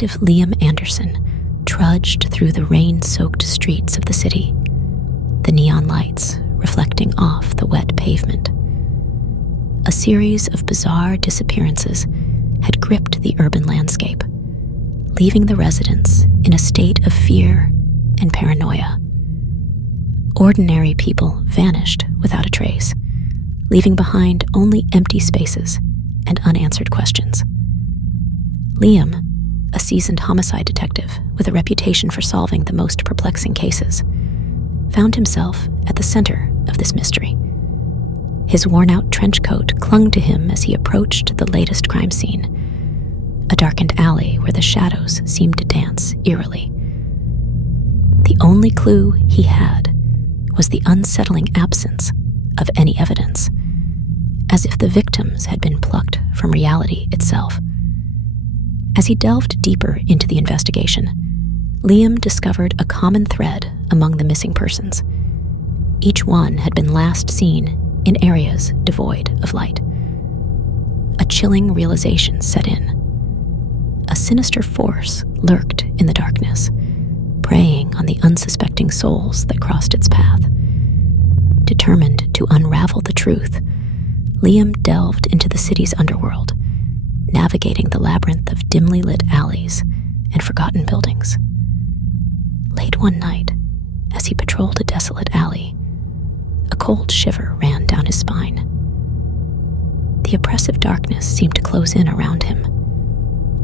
Detective Liam Anderson trudged through the rain-soaked streets of the city, the neon lights reflecting off the wet pavement. A series of bizarre disappearances had gripped the urban landscape, leaving the residents in a state of fear and paranoia. Ordinary people vanished without a trace, leaving behind only empty spaces and unanswered questions. Liam, a seasoned homicide detective with a reputation for solving the most perplexing cases, found himself at the center of this mystery. His worn-out trench coat clung to him as he approached the latest crime scene, a darkened alley where the shadows seemed to dance eerily. The only clue he had was the unsettling absence of any evidence, as if the victims had been plucked from reality itself. As he delved deeper into the investigation, Liam discovered a common thread among the missing persons. Each one had been last seen in areas devoid of light. A chilling realization set in. A sinister force lurked in the darkness, preying on the unsuspecting souls that crossed its path. Determined to unravel the truth, Liam delved into the city's underworld, navigating the labyrinth of dimly lit alleys and forgotten buildings. Late one night, as he patrolled a desolate alley, a cold shiver ran down his spine. The oppressive darkness seemed to close in around him,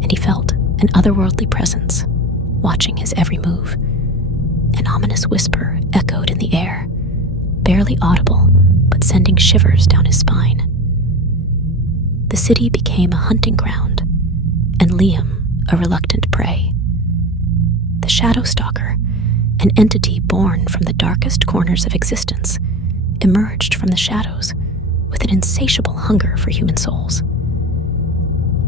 and he felt an otherworldly presence watching his every move. An ominous whisper echoed in the air, barely audible, but sending shivers down his spine. The city became a hunting ground, and Liam a reluctant prey. The Shadow Stalker, an entity born from the darkest corners of existence, emerged from the shadows with an insatiable hunger for human souls.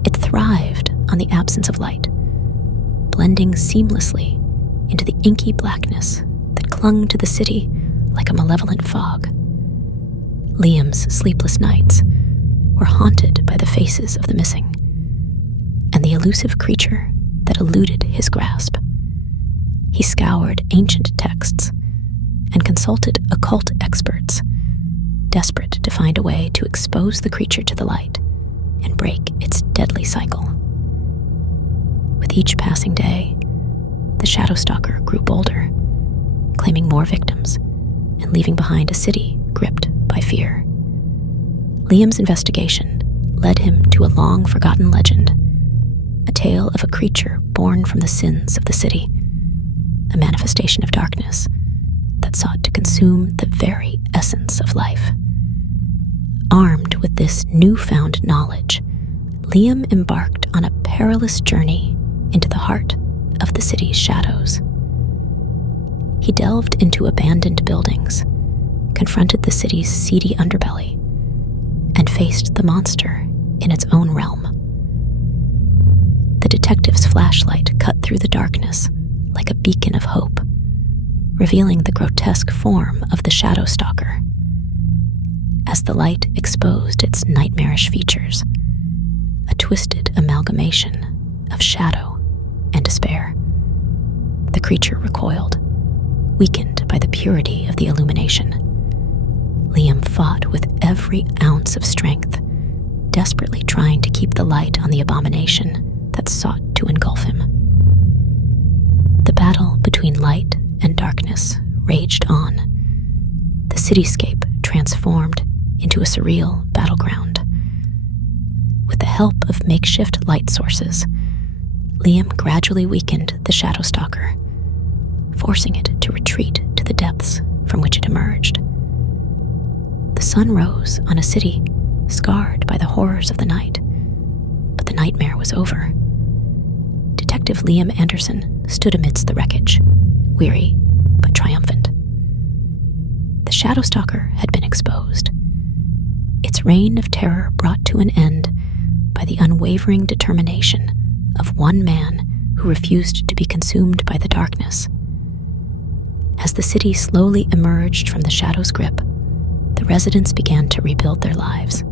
It thrived on the absence of light, blending seamlessly into the inky blackness that clung to the city like a malevolent fog. Liam's sleepless nights were haunted by the faces of the missing and the elusive creature that eluded his grasp. He scoured ancient texts and consulted occult experts, desperate to find a way to expose the creature to the light and break its deadly cycle. With each passing day, the Shadow Stalker grew bolder, claiming more victims and leaving behind a city gripped by fear. Liam's investigation led him to a long-forgotten legend, a tale of a creature born from the sins of the city, a manifestation of darkness that sought to consume the very essence of life. Armed with this newfound knowledge, Liam embarked on a perilous journey into the heart of the city's shadows. He delved into abandoned buildings, confronted the city's seedy underbelly, and faced the monster in its own realm. The detective's flashlight cut through the darkness like a beacon of hope, revealing the grotesque form of the Shadow Stalker. As the light exposed its nightmarish features, a twisted amalgamation of shadow and despair, the creature recoiled, weakened by the purity of the illumination. Liam fought with every ounce of strength, desperately trying to keep the light on the abomination that sought to engulf him. The battle between light and darkness raged on, the cityscape transformed into a surreal battleground. With the help of makeshift light sources, Liam gradually weakened the Shadow Stalker, forcing it to retreat to the depths from which it emerged. The sun rose on a city scarred by the horrors of the night, but the nightmare was over. Detective Liam Anderson stood amidst the wreckage, weary but triumphant. The Shadow Stalker had been exposed, its reign of terror brought to an end by the unwavering determination of one man who refused to be consumed by the darkness. As the city slowly emerged from the shadow's grip, the residents began to rebuild their lives.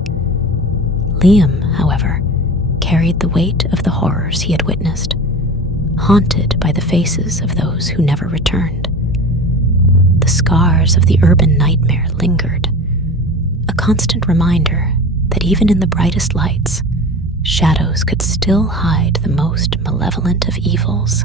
Liam, however, carried the weight of the horrors he had witnessed, haunted by the faces of those who never returned. The scars of the urban nightmare lingered, a constant reminder that even in the brightest lights, shadows could still hide the most malevolent of evils.